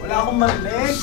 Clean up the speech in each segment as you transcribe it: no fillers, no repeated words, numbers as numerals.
Wala akong marinig.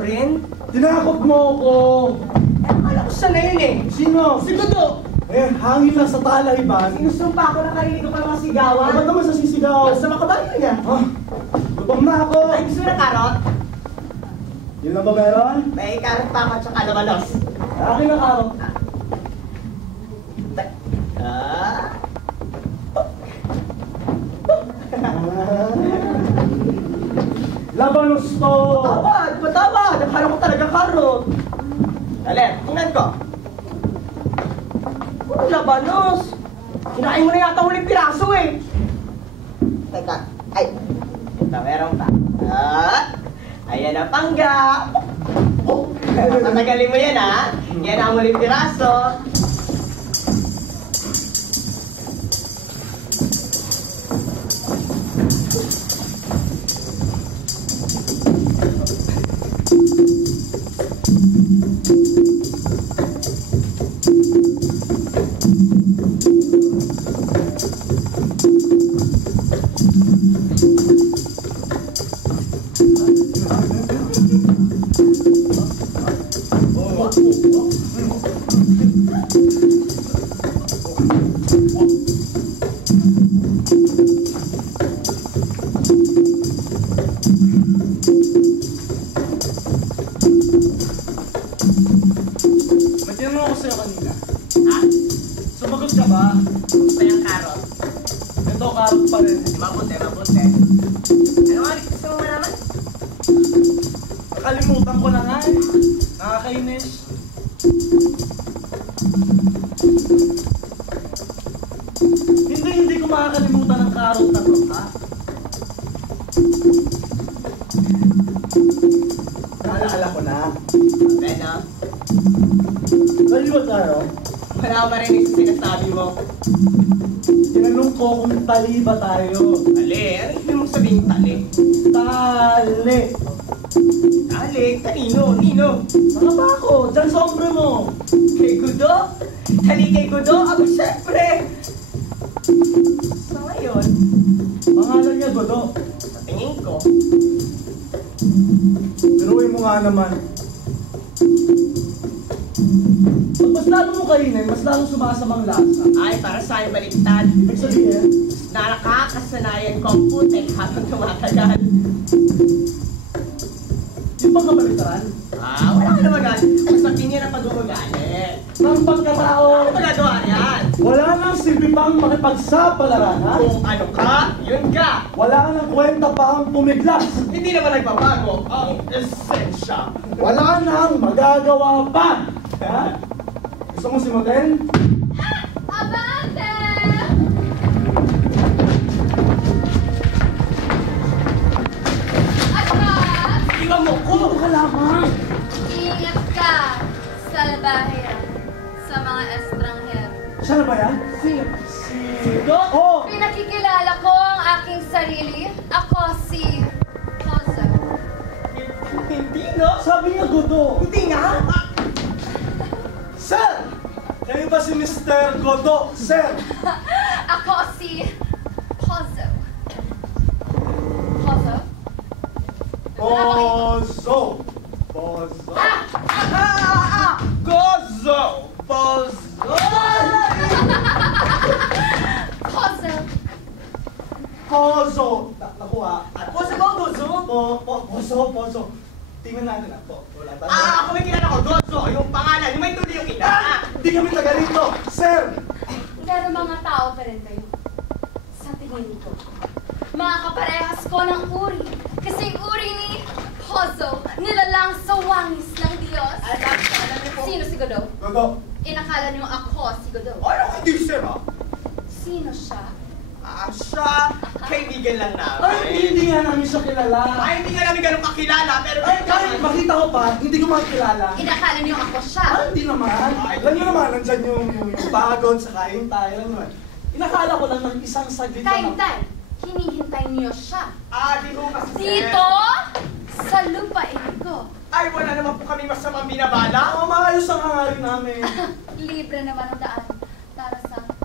Rin? Tinakot mo ako! Akala ko siya na yun eh. Sino? Si Gudo! Eh, hangin lang sa talaiban. Sinusumpa ako na karinig ko pa mga sigawan. Ba't naman sa sisigaw? Sa mga kabayo niya. Ah, gutom na ako! Ay, gusto mo na karot? Yun na ba meron? May karot pa ako at saka labanos. Akin na karot. Labanos to! Patawad! Patawad! Akala ko talaga karot. Dali, tingnan ko. Oh, labanos! Kinain mo na yata ulit piraso eh. Teka, ay. Ito, meron pa. Ayan ang pangga. Oh, tatagalin mo yan ha. Yan ang ulit piraso. Magtanong ako sa'yo kanina. Ha? Sumagot ka ba? Gusto yung karot? Ito, karot pa rin. Mabuti, mabuti. Ano nga gusto mo malaman? Nakalimutan ko na nga eh. Nakakainis. Hindi ko makakalimutan ang karot na to, ha? Naalala ko na. Beno, Dali ba tayo? wala akong marinig sa sinasabi mo. Tinanong ko kung tali ba tayo. Tali? Ano ibig mong sabihin tali? Tali! Tali? Kanino? Nino? Ano ba ako? Diyan sa ombre mo. Kay Gudo? Tali kay Gudo? Aba, syempre! So ngayon, Pangalan niya, Godo. sa tingin ko, Biruin mo nga naman. Pag mas lalo mo kainin, mas lalo sumasamang lasa. ay para sa akin baliktad. Ibig sabihin, Na nakakasanayan ko ang putek habang tumatagal. yung bang kabalitaran? Wala ka naman gan. Basta pinira pag umugali. Ng pagkatao, Ano magagawa yan? wala nang silbi pang makipagsapalaran, ha? Kung ano ka, yun ka. Wala nang kwenta pa ang pumiglas. Hindi naman nagbabago ang esensya. Wala nang magagawa pa. Ha? Gusto mo simutin? Abante! Atras! Iwan mo ko! Ano ka lamang? Ingat ka sa labahiran sa mga estranghero. Siya na ba yan? Si Oh! Pinakikilala ko ang aking sarili. Ako si Kozo. Hindi, no? Sabi niya, Godo. Hindi nga. Sir! Kayo ba si Mr. Godo? Sir! Ako si Kozo. Kozo? Bozo! Bozo! Gozo! Bozo! Poso. Nakuha. Poso ba, Gozo? Poso. Tingnan natin na po. Wala tayo. Ako may kilala ko, Gozo. Yung pangalan, yung may tuloy yung kilala. Hindi kami taga rito. Sir! Pero mga tao pa rin kayo. Sa tingin ko, mga kaparehas ko ng uri. Kasi uri ni Pozo, nilalang sa wangis ng Diyos. Alam niyo po. Sino si Godot? Gogo. Inakala niyo ako si Godot. Ano hindi, sir, ha? Sino siya? Siya, kaibigan lang namin. Ay, hindi nga namin siya kilala. Ay, hindi nga namin ganun kakilala, pero... Ay, kahit makita ko pa, hindi ko makilala. Inakala niyo ako siya. Ay, hindi naman. Alam niyo naman, nandyan yung pagod sa kain tayo. Alam mo, inakala ko lang ng isang saglit lang. Kaintan, hinihintay niyo siya. Di ko kasi, sir. Dito, sa lupain ko. Ay, wala naman po kami masamang binabala. Oo, maayos ang hangarin namin. Libre naman ang daan para sa lahat.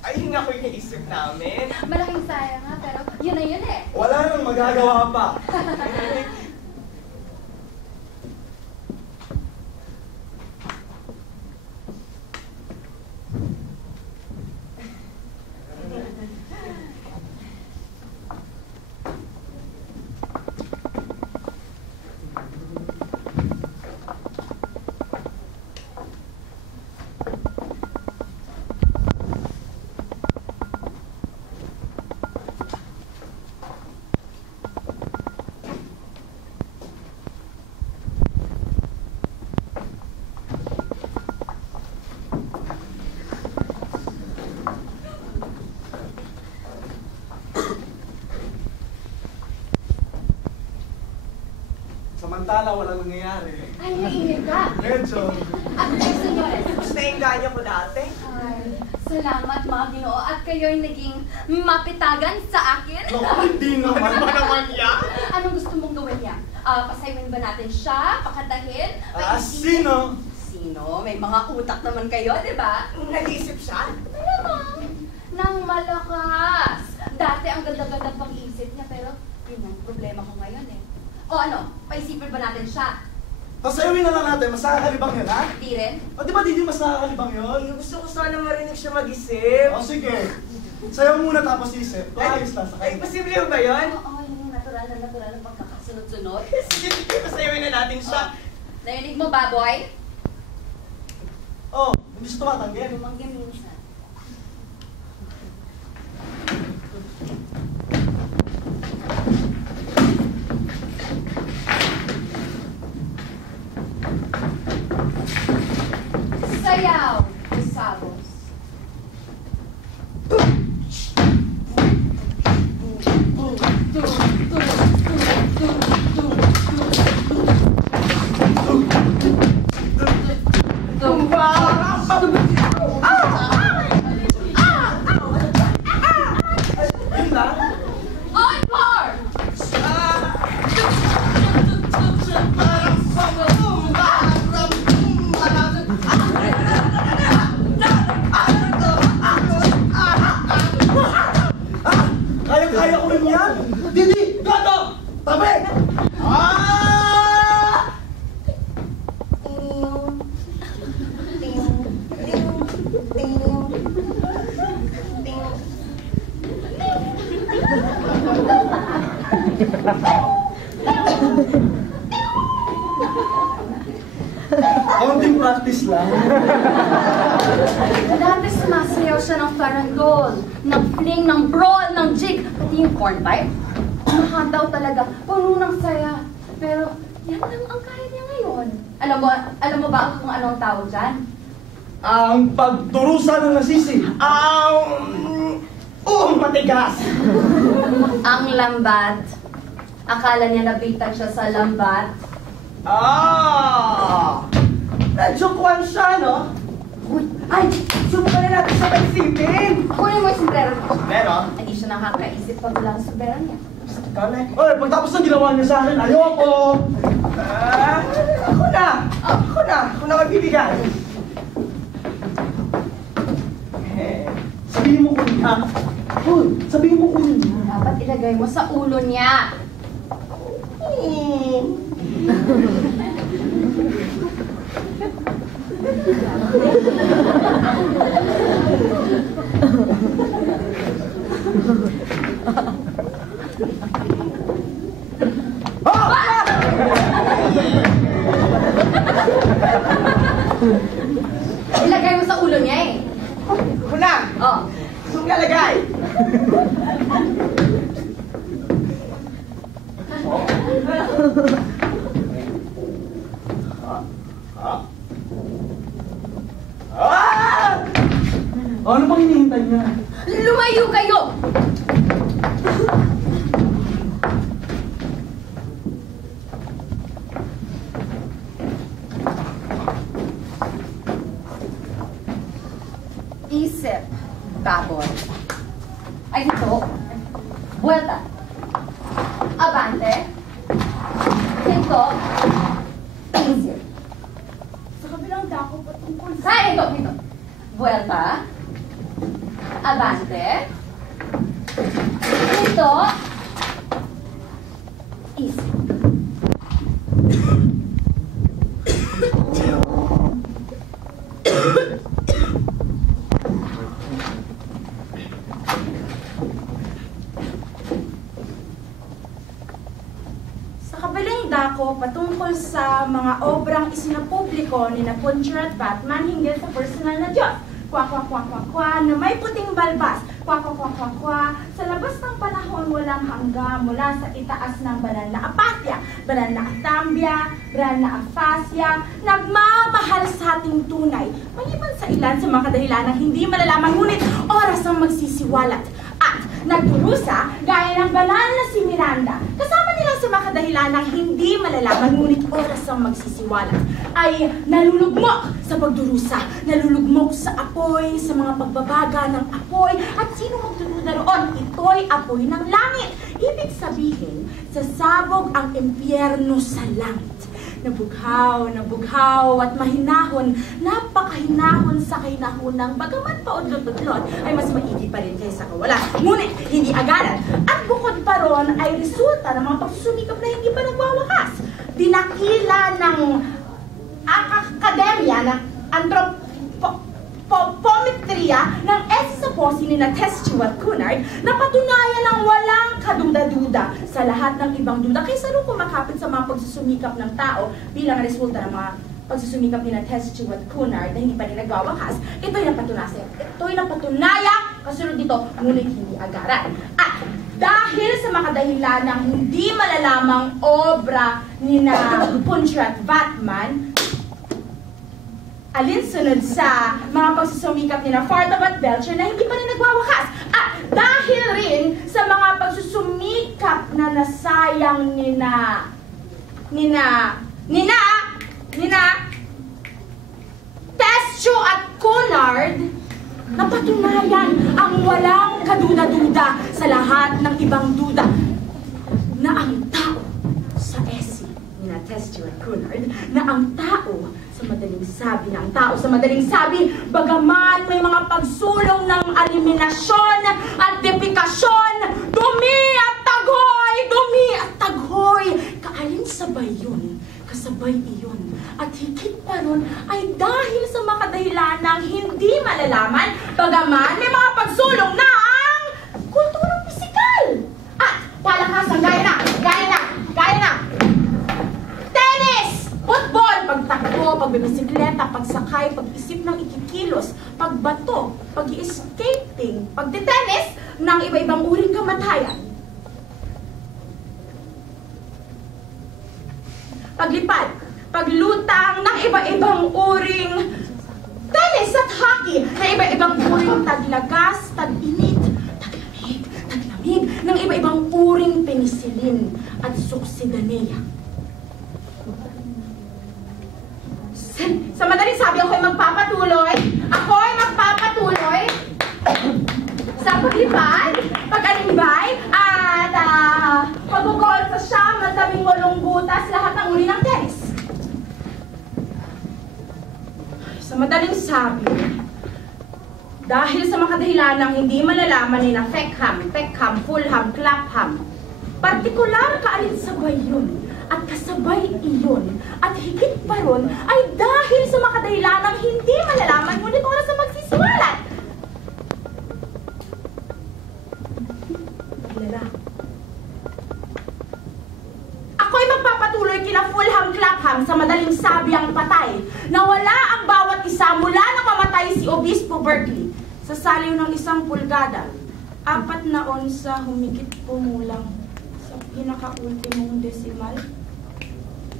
Ay, yun nga po yung naisip namin. Malaking sayang nga, pero yun na yun eh. Wala nang magagawa pa. Samantala, walang nangyayari. Ay, naiinip ka. Medyo. At kayo, senyores. Mas naingganya ko dati. Ay, salamat mga Ginoo at kayo'y naging mapitagan sa akin. Naku, hindi Ano naman. ba naman yan? Anong gusto mong gawin niya? Pasayawin ba natin siya? Pakatahin? Sino? Sino? May mga utak naman kayo, di ba? Nag-iisip siya? Malamang. Nang malakas. Dati ang ganda-ganda pang isip niya, pero yun ang problema ko ngayon eh. O ano, paisipin ba natin siya? Pasayawin na lang natin, mas nakakalibang yun, ha? Di rin? O di ba di mas nakakalibang yun? Gusto ko sana marinig siya mag-isip. O sige. Sayaw muna tapos isip. Ayos na sa Ay, kanya. posible ba yun? Oo, yung natural na pagkakasunod-sunod. Sige, pasayawin na natin siya. Narinig mo, baboy? Oh, hindi siya tumatanggi. Lumanggi minsan. Sayaw, Gusabos. Yun lang. Encore! Kaya ko rin yan. Didi! Gato! Tabi! Counting practice lang. Dati sumasayaw siya ng farandol, ng fling, ng brawl, ng jig, pati yung cornpipe. Mahal daw talaga, puno ng saya. Pero yan lang ang kaya niya ngayon. Alam mo ba kung anong tawag dyan? Ang pagturusa ng nasisi. Matigas. Ang lambat. Akala niya nabitan siya sa lambat. Medyo kwan siya, no? Uy, ay, subukan na natin siya paisipin. Kunin mo yung sombrero ko. Pero, Hindi siya nakakaisip pag wala ang sombrero niya. ikaw na. Oy, pagtapos ng ginawa niya sa akin, ayoko! Ako na magbibigay. Sabihin mo kunin ha? Hoy, sabihin mo kunin ha? Dapat ilagay mo sa ulo niya. Ilagay mo sa ulo niya eh. Una! Oh. Saan lalagay? Ano bang hinihintay niya? Lumayo kayo! Isip, baboy. Ay, dito. Vuelta. Abante. Hinto. Isip. Sa kabilang dako patungkol sa... Kaya ito, dito. Vuelta. Abante. Hinto. Isip. Dako patungkol sa mga obrang isinapubliko ni Napuncher at Batman hinggil sa personal na Diyos. Kwa, kwa, kwa, kwa, kwa, na may puting balbas. Kwa, kwa, kwa, kwa, kwa, sa labas ng panahon walang hanggang mula sa itaas ng banal na apatya, banal na atambya, banal na aphasia, nagmamahal sa ating tunay. Maliban sa ilan sa mga kadahilanang hindi malalaman, ngunit oras ang magsisiwalat. At nagdurusa gaya ng banal na si Miranda. Kasama nila sa mga kadahilanang hindi malalaman, ngunit oras ang magsisiwalat. Ay nalulugmok sa pagdurusa, nalulugmok sa apoy, sa mga pagbabaga ng apoy. At sino magdududa roon? Ito'y apoy ng langit. Ibig sabihin, sasabog ang impyerno sa langit. Nabughaw at mahinahon, napakahinahon sa kahinahonang, bagamat paudlot-udlot, ay mas maigi pa rin kaysa kawalan. Ngunit, hindi agaran. At bukod pa ron ay resulta ng mga pagsusumikap na hindi pa nagwawakas. Dinakila ng akademya, ng anthropometria, ng esaposi ni Tess Stewart Cunard, na patunayan ng walang kaduda-duda sa lahat ng ibang duda kaysa nung kumakapit sa mga pagsusumikap ng tao bilang resulta ng mga pagsusumikap ni Tess Stewart Cunard na hindi pa rin nagwawakas. Ito'y napatunayan, kasunod dito, ngunit hindi agaran. At dahil sa mga dahilan ng hindi malalamang obra ni Napuncher at Batman, alinsunod sa mga pagsusumikap ni Fardam at Belcher na hindi pa rin nagwawakas. At dahil rin sa mga pagsusumikap na nasayang nina Tessio at Cunard, napatunayan ang walang kaduda-duda sa lahat ng ibang duda na ang tao sa esi ni Tessio at Cunard, na ang tao sa madaling sabi, bagaman may mga pagsulong ng eliminasyon at depikasyon, dumi at tagoy, kaalinsabay yun, kasabay iyon, at higit pa ron ay dahil sa mga dahilanang hindi malalaman, bagaman may mga pagsulong na ang kulturang pisikal. At palakasan, gaya na, tennis, football, pagtakbo, pagbibisikleta, pagsakay, pag-isip ng ikikilos, pagbato, pag-i-skating, pagtitennis ng iba-ibang uring kamatayan. Paglipad, paglutang ng iba-ibang uring tennis at hockey, na iba-ibang uring taglagas, tag-init, taglamig, ng iba-ibang uring penicillin at succedanea. Sa madaling sabi, ako'y magpapatuloy sa paglipad, pag-alimbay, at pag-ugol sa siyam at 18 butas, lahat ng uri ng tennis. Sa madaling sabi, dahil sa mga dahilanang hindi malalaman ni na Peckham, Fulham, Clapham, partikular kaalinsabay yun, at kasabay iyon, at higit pa ron, ay dahil sa mga dahilanang hindi malalaman, ngunit oras na magsisiwalat. Ako'y magpapatuloy kina Fulham, Clapham sa madaling sabi ang patay, na wala ang isa mula nang mamatay si Obispo Berkeley sa saliw ng 1 pulgada, 4 na onsa humigit kumulang sa pinakaultimong desimal.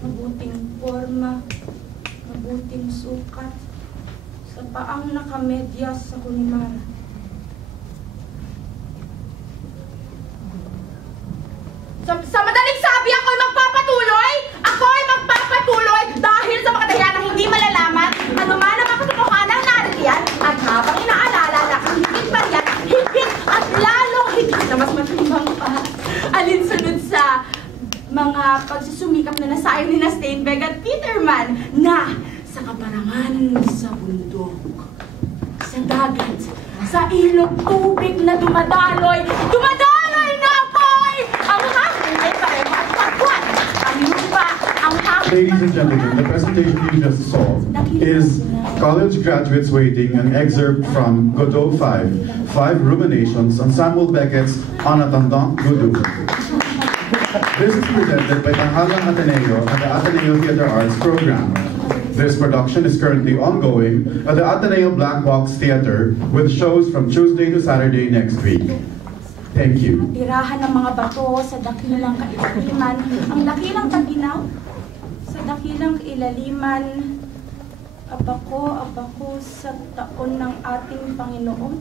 Mabuting forma, mabuting sukat, sa paang nakamedyas sa Kunimara. Sa madaling sabi, ako'y magpapatuloy! Ako'y magpapatuloy dahil sa mga dahilan na hindi malalaman ano man ang mga katotohanan naririyan at habang inaalala na ang higit pa riyan, higit at lalong higit na mas matimbang pa alinsunod sa mga pagsusumikap na nasayo ni na Steinbeck at Peterman na sa kaparangan sa bundok, sa dagat, sa ilog tubig na dumadaloy na apoy! Ang hangin ay pareho at pagwan. Ang lupa, ang hangin. Ladies and gentlemen, the presentation you just saw is college graduates waiting, an excerpt from Godot 5, 5 Ruminations on Samuel Beckett's En attendant Godot. This is presented by Tanghalang Ateneo and the Ateneo Theatre Arts program. This production is currently ongoing at the Ateneo Black Box Theatre with shows from Tuesday to Saturday next week. Thank you. Tirahan ng mga bato sa dakilang kailaliman, ang dakilang taginaw sa dakilang kailaliman. Abako sa taon ng ating Panginoon.